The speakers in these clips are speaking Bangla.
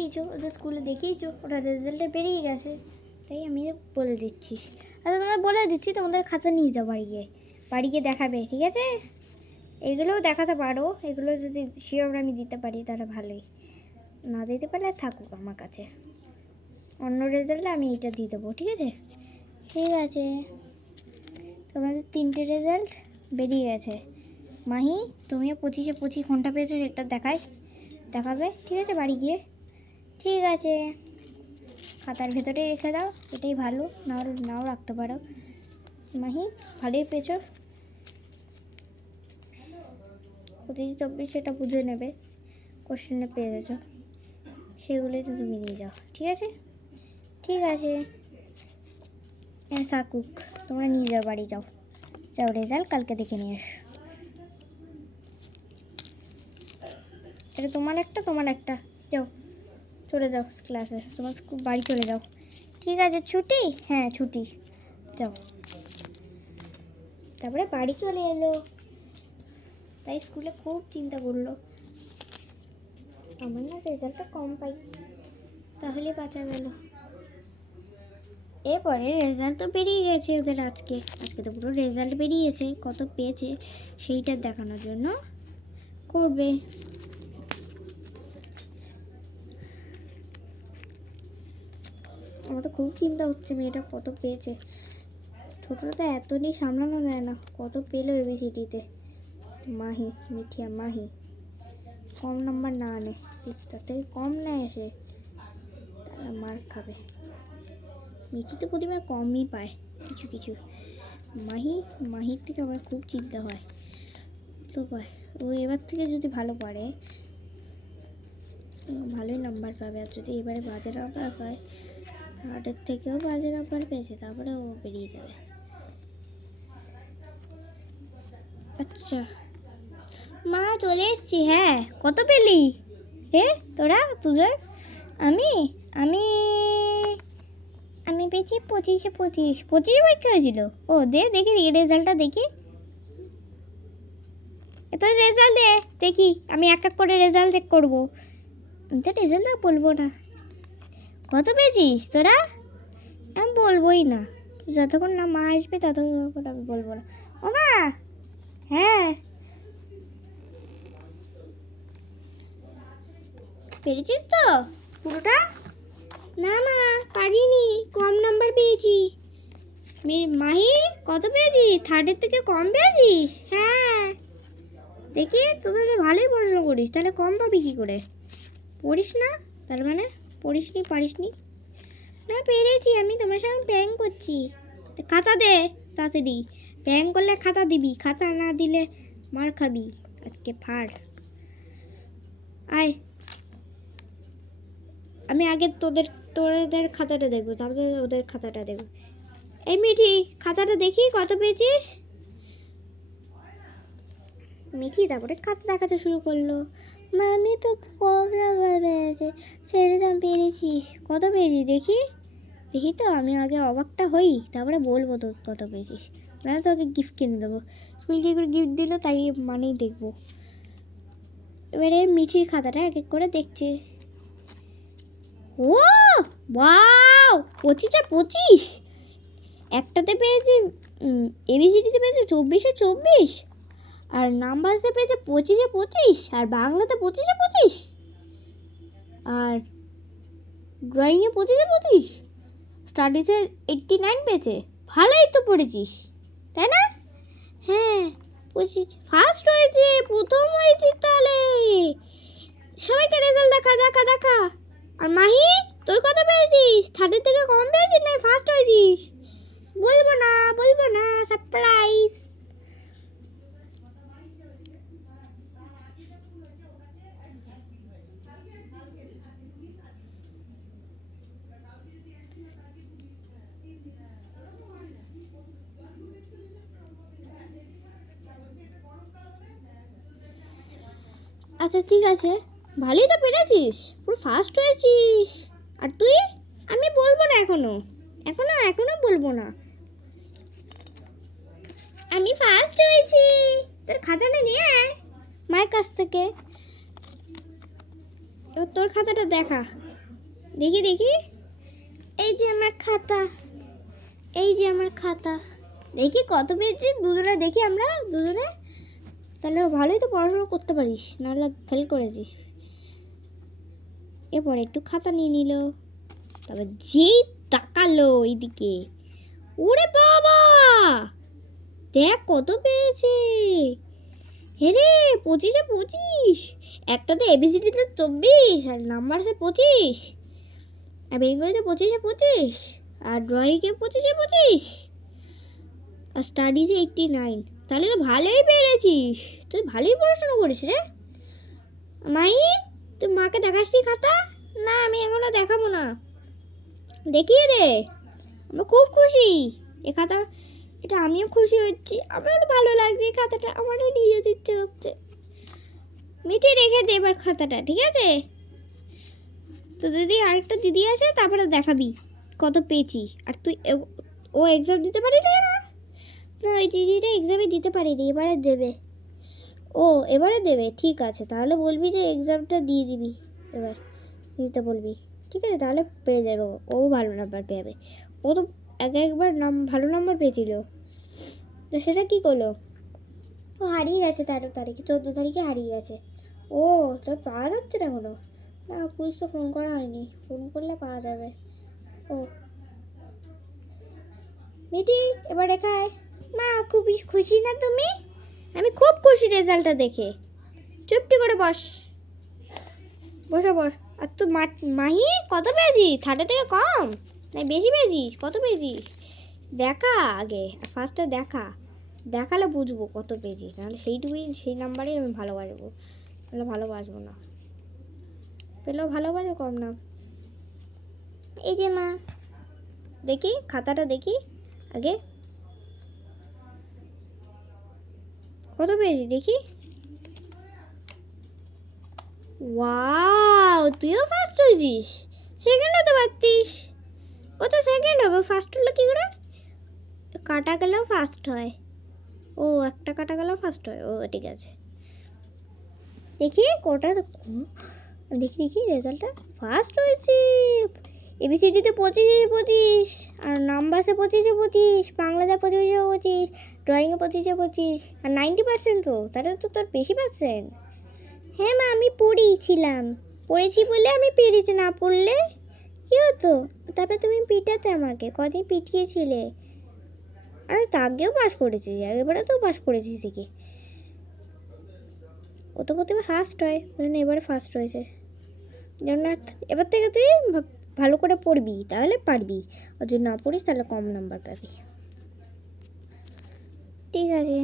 দেখিয়েছো, ওদের স্কুলে দেখিয়েছো, ওরা রেজাল্টে বেরিয়ে গেছে, তাই আমি বলে দিচ্ছি। আচ্ছা তোমরা বলে দিচ্ছি, তোমাদের খাতা নিয়ে যাও বাড়ি গিয়ে দেখাবে, ঠিক আছে? এগুলোও দেখাতে পারো, এগুলো যদি শিওর আমি দিতে পারি তাহলে ভালোই, না দিতে পারলে থাকুক আমার কাছে। অন্য রেজাল্টে আমি এইটা দিয়ে দেবো, ঠিক আছে? ঠিক আছে, তোমাদের 3টে রেজাল্ট বেরিয়ে গেছে। মাহি, তুমিও 25-25 ঘন্টা পেয়েছো, সেটা দেখাবে, ঠিক আছে, বাড়ি গিয়ে। ঠিক আছে, খাতার ভেতরে রেখে দাও, এটাই ভালো, নাও রাখতে পারো। মাহি, ভালোই পেয়েছো। 25-24 সেটা বুঝে নেবে, কোশ্চেনে পেয়ে গেছো, সেগুলোই তো তুমি নিয়ে যাও, ঠিক আছে? ঠিক আছে, থাকুক, তোমরা নিয়ে যাও, বাড়ি যাও রেজাল্ট কালকে দেখে নিয়ে এসো। এটা তোমার একটা যাও, চলে যাও ক্লাসে, তোমার বাড়ি চলে যাও। ঠিক আছে, ছুটি? হ্যাঁ ছুটি, যাও। তারপরে বাড়ি চলে এলো, তাই স্কুলে খুব চিন্তা করলো, আমার না রেজাল্টটা কম পাই, তাহলে বাঁচা গেল। এরপরে রেজাল্ট তো বেরিয়ে গেছে ওদের, আজকে তো পুরো রেজাল্ট বেরিয়েছে, কত পেয়েছে সেইটা দেখানোর জন্য করবে। আমার তো খুব চিন্তা হচ্ছে মেয়েটা কত পেয়েছে, ছোটটা তো এত নেই, সামলানো যায় না, কত পেলো এবিসিডিতে। মাহি কম নাম্বার না আনে, তার থেকে কম নেয় এসে, তারা মার খাবে। মিঠি তো প্রতিবার কমই পায় কিছু। মাহির থেকে আমার খুব চিন্তা হয়, তো পায় ও এবার থেকে যদি ভালো পারে ভালোই নাম্বার পাবে, আর যদি এবারে বাজে নাম্বার পায়, আগের থেকেও বাজে নাম্বার পেয়েছে, তারপরে ও বেরিয়ে যাবে। আচ্ছা মা, চলে এসছি। হ্যাঁ, কত পেলি রে তোরা দুজন? আমি আমি আমি পেয়েছি 25-25 পরীক্ষা হয়েছিল। ও দেখি রেজাল্টটা দেখি, তোর রেজাল্ট দেখি, আমি এক করে রেজাল্ট চেক করবো। আমি তো রেজাল্ট বলবো না, কত পেয়েছিস তোরা? আমি বলবোই না, যতক্ষণ না মা আসবে ততক্ষণ আমি বলবো না। ও মা, হ্যাঁ পেরেছিস তো পুরোটা? না মা, পারিনি, কম নাম্বার পেয়েছি। মাহি, কত পেয়েছিস? 3rd থেকে কম পেয়েছিস? হ্যাঁ, দেখি তোদের ভালোই পড়াশোনা করিস, তাহলে কম পাবি কী করে? পড়িস না তার মানে, পারিসনি? না পেরেছি, আমি তোমার সঙ্গে প্র্যাঙ্ক করছি। খাতা দে তাড়াতাড়ি, প্র্যাঙ্ক করলে খাতা দিবি, খাতা না দিলে মার খাবি আজকে ফাড়। আয়, আমি আগে তোদের খাতাটা দেখবো, তারপরে ওদের খাতাটা দেখবো। এই মিঠি, খাতাটা দেখি কত পেয়েছিস। মিঠি তারপরে খাতা দেখাতে শুরু করলো। মামি তো কম নাম্বার পেয়েছে, সেটা আমি পেরেছি। কত পেয়েছি দেখি তো, আমি আগে অবাকটা হই, তারপরে বলবো তো কত পেয়েছিস, না তোকে গিফট কিনে দেবো। স্কুল কী করে গিফট দিল তাই মানেই দেখবো। এবারে মিঠির খাতাটা এক এক করে দেখছে। ও ওয়াও, 25-25, একটাতে পেয়েছি এবিসিডিতে পেয়েছে 24-24, আর নাম্বারসে পেয়েছে 25-25, আর বাংলাতে 25-25, আর ড্রয়িংয়ে 25-25, স্টাডিজে 89 পেয়েছে। ভালোই তো পড়েছিস, তাই না? হ্যাঁ, 25 ফার্স্ট হয়েছে, প্রথম হয়েছি তাহলে। সবাইকে রেজাল্ট দেখা। আর মাহি, তুই কত পেয়েছিস? 3rd থেকে কম পেয়েছিস না ফার্স্ট হয়েছিস? বলবো না, সারপ্রাইজ। আচ্ছা ঠিক আছে, ভালোই তো পেরেছিস, পুরো ফার্স্ট হয়েছিস। আর তুই? আমি বলবো না এখনো বলবো না। আমি ফার্স্ট হয়েছি। তোর খাতাটা নিয়ে আয় মায়ের কাছ থেকে, এবার তোর খাতাটা দেখা। দেখি দেখি, এই যে আমার খাতা, এই যে আমার খাতা, দেখি কত পেয়েছি দুজনে, দেখি আমরা দুজনে। তাহলে ভালোই তো পড়াশোনা করতে পারিস, নাহলে ফেল করেছিস। এরপর একটু খাতা নিয়ে নিল, তবে যেই তাকালো এইদিকে, ওরে বাবা দেখ কত পেয়েছে। হেরে 25-এ 25, একটাতে এবিসিডিতে 24, আর নাম্বারসে 25, আর বেঙ্গলিতে 25-এ 25, আর ড্রয়িংয়ে 25-এ 25, আর স্টাডিজে 89। তাহলে তো ভালোই পেরেছিস, তুই ভালোই পড়াশোনা করিস রে। মাই, তুই মাকে দেখাসনি খাতা? না আমি এখনো দেখাবো না, দেখিয়ে দে। আমরা খুব খুশি এ খাতা, এটা আমিও খুশি হচ্ছি, আমারও ভালো লাগছে এই খাতাটা, আমারও নিয়ে যেতে ইচ্ছে হচ্ছে। মিঠে রেখে দে এবার খাতাটা, ঠিক আছে? তো দিদি আরেকটা দিদি আসে, তারপরে দেখাবি কত পেয়েছি। আর তুই ও এক্সাম দিতে পারিনি না? না ওই দিদিটা এক্সামে দিতে পারিনি, এবারে দেবে। ও এবারে দেবে, ঠিক আছে, তাহলে বলবি যে এক্সামটা দিয়ে দিবি, এবার দিতে বলবি, ঠিক আছে? তাহলে পেয়ে যাবে, ও ভালো নাম্বার পেয়ে। ও তো একবার ভালো নাম্বার পেয়েছিল, তো সেটা কী করলো? ও হারিয়ে গেছে 13 তারিখে, 14 তারিখে হারিয়ে গেছে। ও তোর পাওয়া যাচ্ছে না এখনো? না পুলিশ তো ফোন করা হয়নি, ফোন করলে পাওয়া যাবে। ও মিটি এবার দেখায়। মা খুবই খুশি না তুমি? আমি খুব খুশি রেজাল্টটা দেখে। চুপটি করে বস, বসে বস। আর তুই মাহি কত পেয়েছিস? 30 থেকে কম না বেশি পেয়েছিস? কত পেয়েছিস দেখা আগে, ফার্স্টে দেখা, দেখালে বুঝবো কত পেয়েছিস, নাহলে সেইটুকুই, সেই নাম্বারেই আমি ভালোবাসবো, নাহলে ভালোবাসবো না। পেলেও ভালোবাসো, কম না। এই যে মা, দেখি খাতাটা দেখি আগে কত পেয়েছি দেখি। ওয়াও, তুইও ফার্স্ট হয়েছিস, সেকেন্ড হতে পারতিস। ও তো সেকেন্ড হবে, ফার্স্ট হলো কী করে? কাটা গেলেও ফার্স্ট হয়। ও একটা কাটা গেলেও ফার্স্ট হয়, ও ঠিক আছে। দেখি কোটা, দেখি দেখি রেজাল্টটা, ফার্স্ট হয়েছে। এবিসিডিতে 25-এ 25, আর নাম্বারসে 25-এ 25, বাংলাতে 25-এ 25, ড্রয়িংয়ে 25-এ 25, আর 90% তো, তাহলে তো তোর বেশি পার্সেন্ট। হ্যাঁ মা আমি পড়িয়েছিলাম, পড়েছি বলে আমি পেরেছি, না পড়লে কী হতো? তারপরে তুমি পিটাতে আমাকে, কদিন পিটিয়েছিলে। আরে তা আগেও পাস করেছি, এবারে তো পাস করেছি দেখি। ও তো প্রথমে ফার্স্ট হয়, এবারে ফার্স্ট হয়েছে। জগন্নাথ, এবার থেকে তুই ভালো করে পড়বি, তাহলে পারবি। আর যদি না পড়িস তাহলে কম নাম্বার পাবি, ঠিক আছে?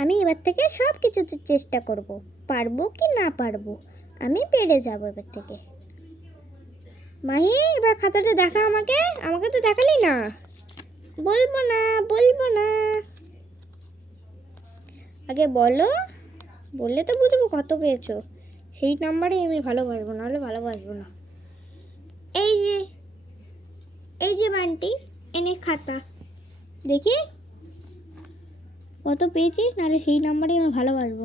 আমি এবার থেকে সব কিছু চেষ্টা করব, পারবো কি না পারবো, আমি পেরে যাব এবার থেকে। মাহি এবার খাতাটা দেখা আমাকে, আমাকে তো দেখালি না। বলবো না, বলবো না, আগে বলো, বললে তো বুঝবো কত পেয়েছো। সেই নাম্বারেই আমি ভালোবাসবো, নাহলে ভালোবাসবো না। এই যে, এই যে বান্টি, এনে খাতা দেখি কত পেয়েছিস, নাহলে সেই নাম্বারেই আমি ভালোবাসবো।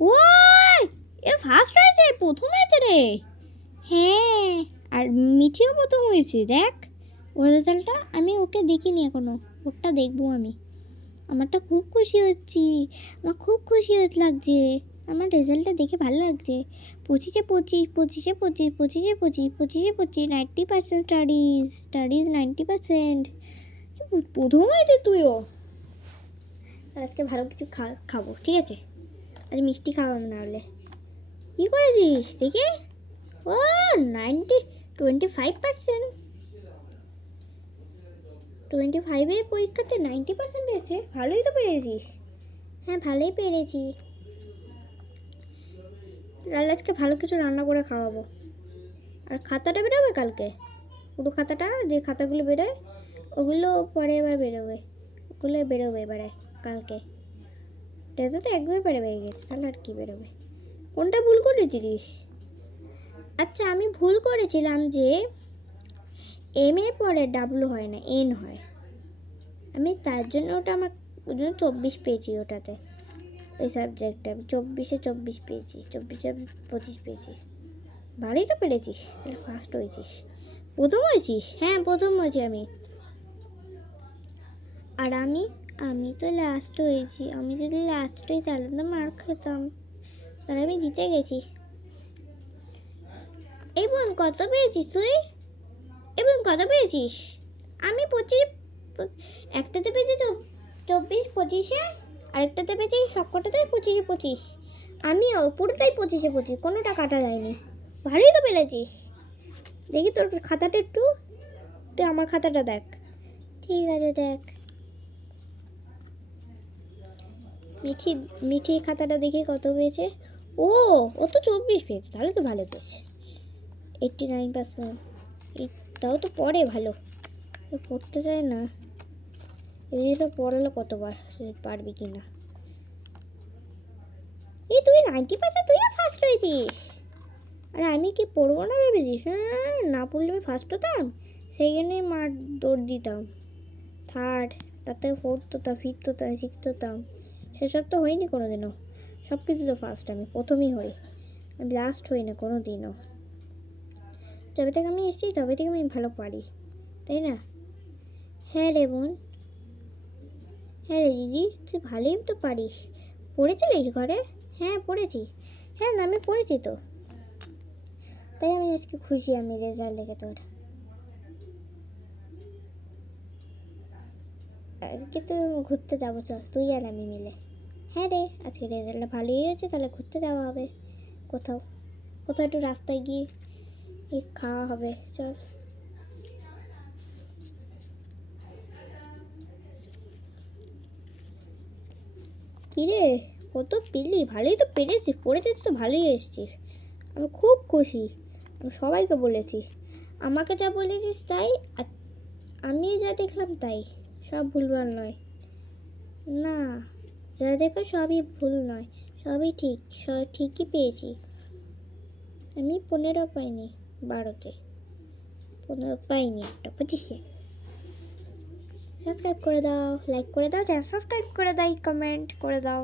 ওই এ ফার্স্ট হয়েছে, প্রথম হয়েছে রে। হ্যাঁ, আর মিঠিও প্রথম হয়েছে, দেখ ওর রেজাল্টটা। আমি ওকে দেখিনি এখনো, ওরটা দেখবো আমি। আমারটা খুব খুশি হচ্ছি, আমার খুব খুশি লাগছে, আমার রেজাল্টটা দেখে ভালো লাগছে। 25-এ 25, 25-এ 25, 25-এ 25, 25-এ 25, 90% স্টাডিজ 90%। প্রথম হয়েছে তুইও। আজকে ভালো কিছু খাবো, ঠিক আছে? আজ মিষ্টি খাওয়াবো, না হলে কী করেছিস দেখি। ও 25%, 25-এ পরীক্ষাতে 90% পেয়েছে, ভালোই তো পেরেছিস। হ্যাঁ ভালোই পেরেছি, তাহলে আজকে ভালো কিছু রান্না করে খাওয়াবো। আর খাতাটা বেরোবে কালকে, পুরো খাতাটা, যে খাতাগুলো বেরোয় ওগুলো পরে এবার বেরোবে, ওগুলো বেরোবে এবারে কালকে। এটা তো একদমই পরে বেরিয়ে গেছে, তাহলে আর কি বেরোবে? কোনটা ভুল করেছিস? আচ্ছা আমি ভুল করেছিলাম যে এম এর পরে ডাব্লু হয় না, এন হয়। আমি তার জন্য ওটা, আমার ওই জন্য 24 পেয়েছি ওটাতে, ওই সাবজেক্টে আমি 24-এ 24 পেয়েছি, 24-এ 25 পেয়েছি। ভালোই তো পেরেছিস, তাহলে ফার্স্ট হয়েছিস। প্রথম হয়েছিস? হ্যাঁ প্রথম হয়েছি আমি। আর আমি আমি তো লাস্ট হয়েছি। আমি যদি লাস্ট হই তাহলে তো মার খেতাম, তাহলে আমি জিতে গেছি। এই বোন কত পেয়েছিস তুই? এই বোন কত পেয়েছিস? আমি 25, একটাতে পেয়েছি 24 25-এ, আরেকটাতে পেয়েছি সবকটাতে 25-এ 25। আমিও পুরোটাই 25-এ 25, কোনোটা কাটা যায়নি। ভালোই তো পেরেছিস। দেখি তোর খাতাটা একটু, তুই আমার খাতাটা দেখ। ঠিক আছে দেখ। মিঠি মিঠি খাতাটা দেখি কত পেয়েছে। ও ও তো 24 পেয়েছে, তাহলে তো ভালো পেয়েছে, 89%। তাও তো পড়ে ভালো, পড়তে চায় না। এগুলো পড়ালো কতবার, সে পারবি কি না। এই তুই 90%, তুইও ফার্স্ট হয়েছিস। আর আমি কি পড়বো না ভেবেছিস? হ্যাঁ, না পড়লে আমি ফার্স্ট হতাম, সেই জন্যই মার দৌড় দিতাম। থার্ড, তার থেকে ফোর্থ হতাম, ফিফথ হতাম, সিক্সথ হতাম, সেসব তো হয়নি কোনো দিনও। সব কিছু তো ফার্স্ট, আমি প্রথমেই হই, আমি লাস্ট হই না কোনো দিনও। যবে থেকে আমি এসেছি তবে থেকে আমি ভালো পারি, তাই না? হ্যাঁ রে বোন, হ্যাঁ রে দিদি, তুই ভালোই তো পারিস। পড়েছিলিস ঘরে? হ্যাঁ পড়েছি। হ্যাঁ না আমি পড়েছি তো, তাই আমি আজকে খুশি আমি রেজাল্ট দেখে তোর। আজকে তো ঘুরতে যাবো, চল তুই আর আমি মিলে। হ্যাঁ রে, আজকে রেজাল্টটা ভালোই হয়েছে, তাহলে ঘুরতে যাওয়া হবে কোথাও, কোথাও একটু রাস্তায় গিয়ে খাওয়া হবে, চল। কিরে কত পেলি? ভালোই তো পেরেছিস, পড়েছিস তো ভালোই এসছিস, আমি খুব খুশি। আমি সবাইকে বলেছি, আমাকে যা বলেছিস তাই, আর আমি যা দেখলাম তাই, সব ভুলভাল নয়। না, যা দেখো সবই ভুল নয়, সবই ঠিক, সব ঠিকই পেয়েছি। আমি 15 পাইনি, 12-তে 15 পাইনি, একটা 25-এ। সাবস্ক্রাইব করে দাও, লাইক করে দাও, সাবস্ক্রাইব করে দাও, কমেন্ট করে দাও।